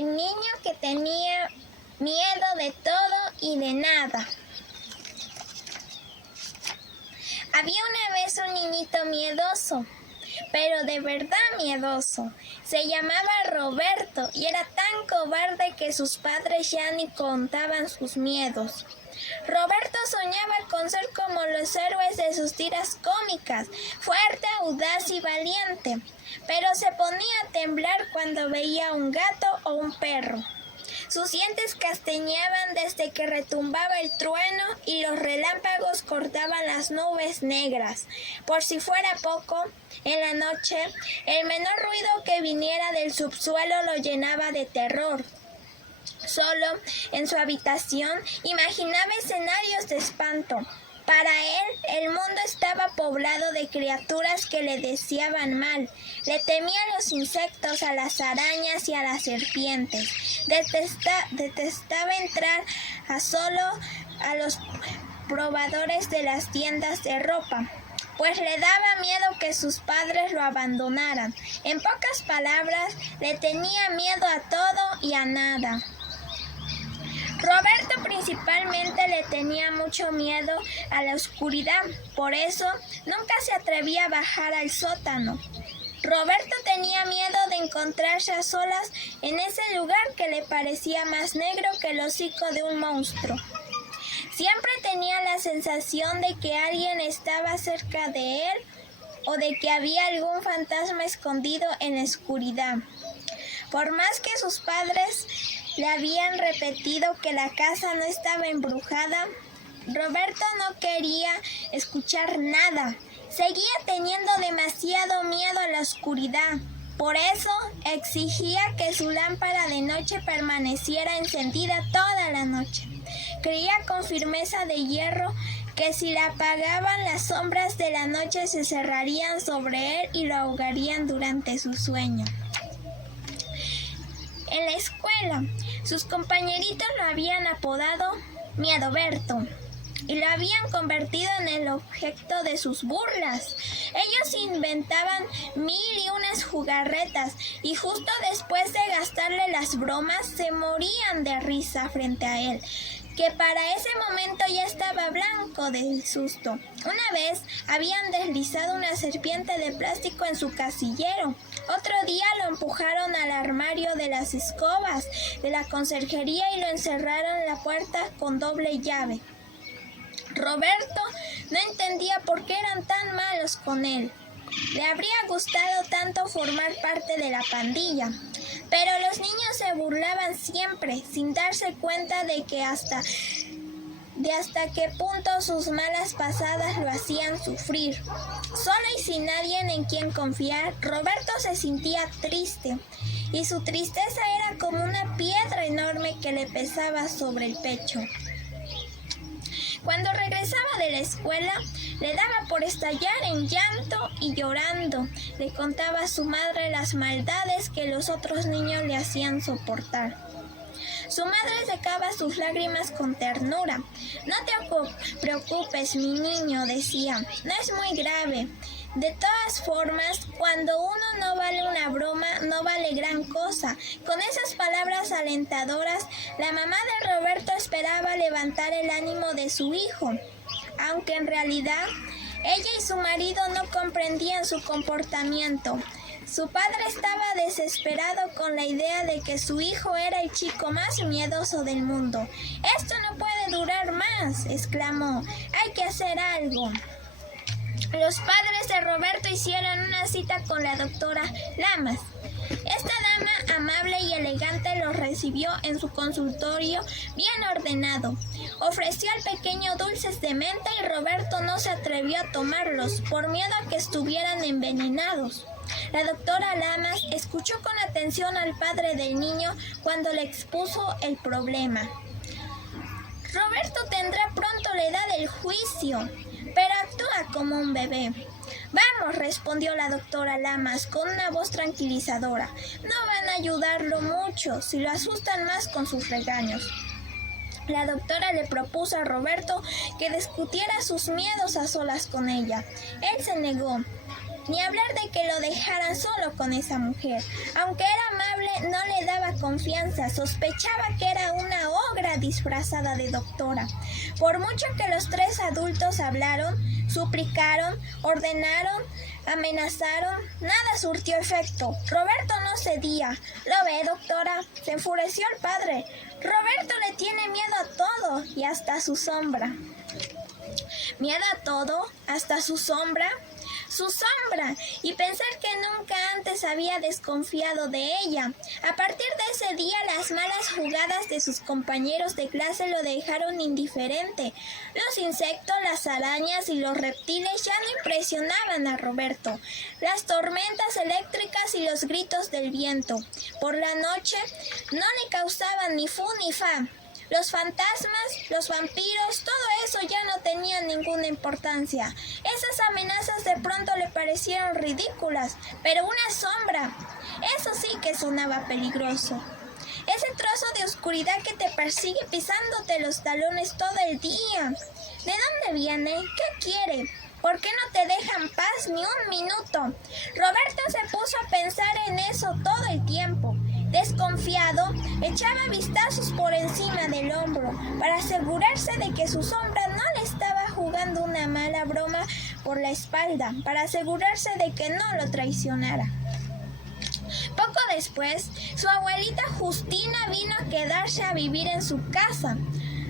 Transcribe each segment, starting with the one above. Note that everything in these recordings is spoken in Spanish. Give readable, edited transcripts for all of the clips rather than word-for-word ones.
el niño que tenía miedo de todo y de nada. Había una vez un niñito miedoso, pero de verdad miedoso. Se llamaba Roberto y era tan cobarde que sus padres ya ni contaban sus miedos. Roberto soñaba con ser como los héroes de sus tiras cómicas, fuerte, audaz y valiente, pero se ponía a temblar cuando veía un gato o un perro. Sus dientes castañeaban desde que retumbaba el trueno y los relámpagos cortaban las nubes negras. Por si fuera poco, en la noche, el menor ruido que viniera del subsuelo lo llenaba de terror. Solo en su habitación imaginaba escenarios de espanto. Para él, el mundo estaba poblado de criaturas que le deseaban mal. Le temía a los insectos, a las arañas y a las serpientes. Detestaba entrar solo a los probadores de las tiendas de ropa, pues le daba miedo que sus padres lo abandonaran. En pocas palabras, le tenía miedo a todo y a nada. Roberto principalmente le tenía mucho miedo a la oscuridad, por eso nunca se atrevía a bajar al sótano. Roberto tenía miedo de encontrarse a solas en ese lugar que le parecía más negro que el hocico de un monstruo. Siempre tenía la sensación de que alguien estaba cerca de él o de que había algún fantasma escondido en la oscuridad. Por más que sus padres le habían repetido que la casa no estaba embrujada, Roberto no quería escuchar nada. Seguía teniendo demasiado miedo a la oscuridad. Por eso exigía que su lámpara de noche permaneciera encendida toda la noche. Creía con firmeza de hierro que si la apagaban, las sombras de la noche se cerrarían sobre él y lo ahogarían durante su sueño. En la escuela, sus compañeritos lo habían apodado Miedoberto y lo habían convertido en el objeto de sus burlas. Ellos inventaban mil y unas jugarretas y justo después de gastarle las bromas se morían de risa frente a él, que para ese momento ya estaba blanco del susto. Una vez habían deslizado una serpiente de plástico en su casillero. Otro día lo empujaron al armario de las escobas de la conserjería y lo encerraron en la puerta con doble llave. Roberto no entendía por qué eran tan malos con él. Le habría gustado tanto formar parte de la pandilla, pero los niños se burlaban siempre, sin darse cuenta de hasta qué punto sus malas pasadas lo hacían sufrir. Solo y sin nadie en quien confiar, Roberto se sentía triste, y su tristeza era como una piedra enorme que le pesaba sobre el pecho. Cuando regresaba de la escuela, le daba por estallar en llanto y llorando. Le contaba a su madre las maldades que los otros niños le hacían soportar. Su madre secaba sus lágrimas con ternura. «No te preocupes, mi niño», decía, «no es muy grave. De todas formas, cuando uno no vale una broma, no vale gran cosa». Con esas palabras alentadoras, la mamá de Roberto esperaba levantar el ánimo de su hijo, aunque en realidad ella y su marido no comprendían su comportamiento. Su padre estaba desesperado con la idea de que su hijo era el chico más miedoso del mundo. «Esto no puede durar más», exclamó. «Hay que hacer algo». Los padres de Roberto hicieron una cita con la doctora Lamas. Esta dama amable y elegante los recibió en su consultorio bien ordenado. Ofreció al pequeño dulces de menta y Roberto no se atrevió a tomarlos por miedo a que estuvieran envenenados. La doctora Lamas escuchó con atención al padre del niño cuando le expuso el problema. «Roberto tendrá pronto la edad del juicio, pero actúa como un bebé». «Vamos», respondió la doctora Lamas con una voz tranquilizadora. «No van a ayudarlo mucho si lo asustan más con sus regaños». La doctora le propuso a Roberto que discutiera sus miedos a solas con ella. Él se negó. ni hablar de que lo dejaran solo con esa mujer. Aunque era amable, no le daba confianza, sospechaba que era una ogra disfrazada de doctora. Por mucho que los tres adultos hablaron, suplicaron, ordenaron, amenazaron, nada surtió efecto. Roberto no cedía. ¿Lo ve, doctora?, se enfureció el padre. Roberto le tiene miedo a todo y hasta a su sombra. ¿Miedo a todo? ¿Hasta su sombra? Su sombra, y pensar que nunca antes había desconfiado de ella. A partir de ese día, las malas jugadas de sus compañeros de clase lo dejaron indiferente. Los insectos, las arañas y los reptiles ya no impresionaban a Roberto. Las tormentas eléctricas y los gritos del viento por la noche no le causaban ni fu ni fa. Los fantasmas, los vampiros, todo eso ya no tenía ninguna importancia. Esas amenazas de pronto le parecieron ridículas, pero una sombra, eso sí que sonaba peligroso. Ese trozo de oscuridad que te persigue pisándote los talones todo el día. ¿De dónde viene? ¿Qué quiere? ¿Por qué no te dejan paz ni un minuto? Roberto se puso a pensar en eso todo el tiempo. Desconfiado, echaba vistazos por encima del hombro para asegurarse de que su sombra no le estaba jugando una mala broma por la espalda, para asegurarse de que no lo traicionara. Poco después, su abuelita Justina vino a quedarse a vivir en su casa.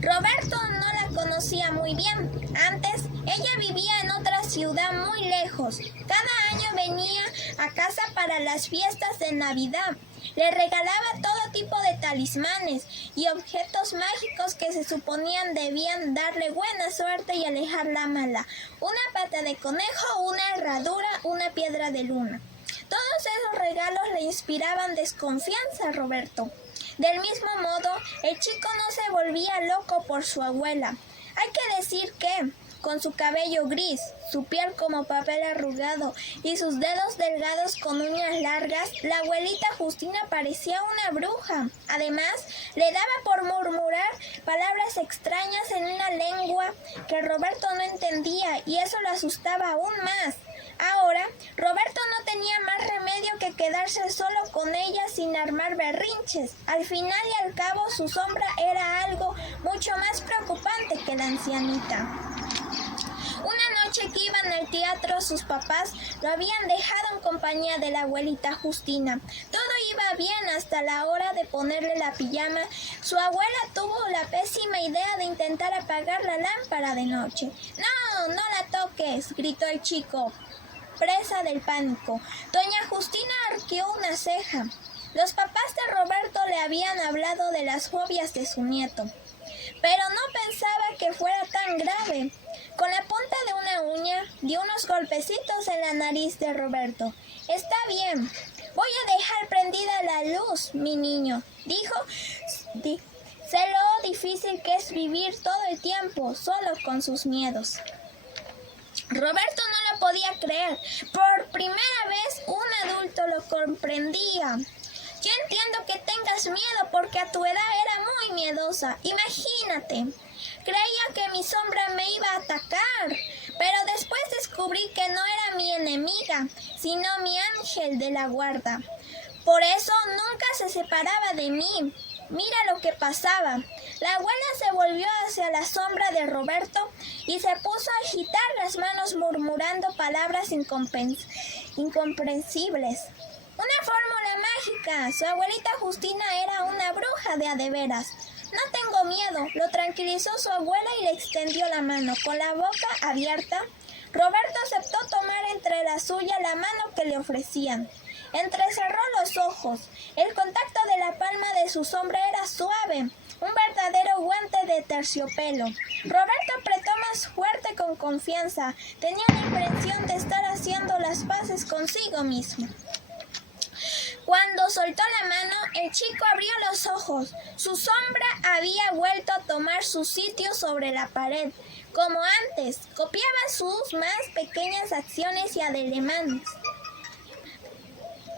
Roberto no la conocía muy bien. Antes, ella vivía en otra ciudad muy lejos. Cada año venía a casa para las fiestas de Navidad. Le regalaba todo tipo de talismanes y objetos mágicos que se suponían debían darle buena suerte y alejar la mala. Una pata de conejo, una herradura, una piedra de luna. Todos esos regalos le inspiraban desconfianza a Roberto. Del mismo modo, el chico no se volvía loco por su abuela. Hay que decir que, con su cabello gris, su piel como papel arrugado y sus dedos delgados con uñas largas, la abuelita Justina parecía una bruja. Además, le daba por murmurar palabras extrañas en una lengua que Roberto no entendía y eso lo asustaba aún más. Ahora, Roberto no tenía más remedio que quedarse solo con ella sin armar berrinches. Al final y al cabo, su sombra era algo mucho más preocupante que la ancianita. Una noche que iban al teatro, sus papás lo habían dejado en compañía de la abuelita Justina. Todo iba bien hasta la hora de ponerle la pijama. Su abuela tuvo la pésima idea de intentar apagar la lámpara de noche. «No, no la toques», gritó el chico, presa del pánico. Doña Justina arqueó una ceja. Los papás de Roberto le habían hablado de las fobias de su nieto, pero no pensaba que fuera tan grave. Con la punta de una uña dio unos golpecitos en la nariz de Roberto. «Está bien, voy a dejar prendida la luz, mi niño», dijo. «Sé lo difícil que es vivir todo el tiempo solo con sus miedos». Roberto no lo podía creer. Por primera vez un adulto lo comprendía. «Yo entiendo que tengas miedo porque a tu edad era muy miedosa. Imagínate. Creía que mi sombra me iba a atacar, pero después descubrí que no era mi enemiga, sino mi ángel de la guarda. Por eso nunca se separaba de mí». Mira lo que pasaba. La abuela se volvió hacia la sombra de Roberto y se puso a agitar las manos murmurando palabras incomprensibles. Una fórmula mágica. Su abuelita Justina era una bruja de a de veras. «No tengo miedo», lo tranquilizó su abuela y le extendió la mano. Con la boca abierta, Roberto aceptó tomar entre la suya la mano que le ofrecían. Entrecerró los ojos. El contacto de la palma de su sombra era suave, un verdadero guante de terciopelo. Roberto apretó más fuerte con confianza. Tenía la impresión de estar haciendo las paces consigo mismo. Cuando soltó la mano, el chico abrió los ojos. Su sombra había vuelto a tomar su sitio sobre la pared. Como antes, copiaba sus más pequeñas acciones y ademanes.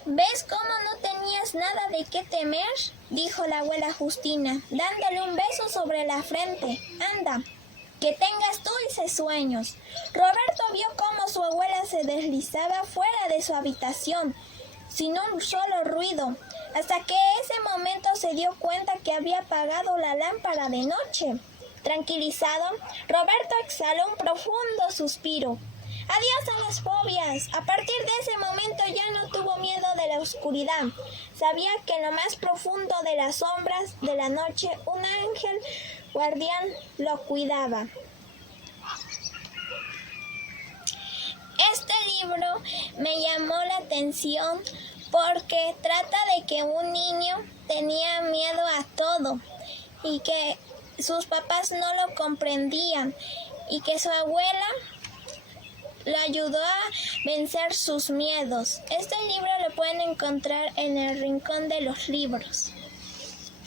«¿Ves cómo no tenías nada de qué temer?», dijo la abuela Justina, dándole un beso sobre la frente. «Anda, que tengas dulces sueños». Roberto vio cómo su abuela se deslizaba fuera de su habitación, sin un solo ruido, hasta que ese momento se dio cuenta que había apagado la lámpara de noche. Tranquilizado, Roberto exhaló un profundo suspiro. Adiós a las fobias. A partir de ese momento ya no tuvo miedo de la oscuridad. Sabía que en lo más profundo de las sombras de la noche un ángel guardián lo cuidaba. Este libro me llamó la atención porque trata de que un niño tenía miedo a todo y que sus papás no lo comprendían y que su abuela lo ayudó a vencer sus miedos. Este libro lo pueden encontrar en el Rincón de los Libros.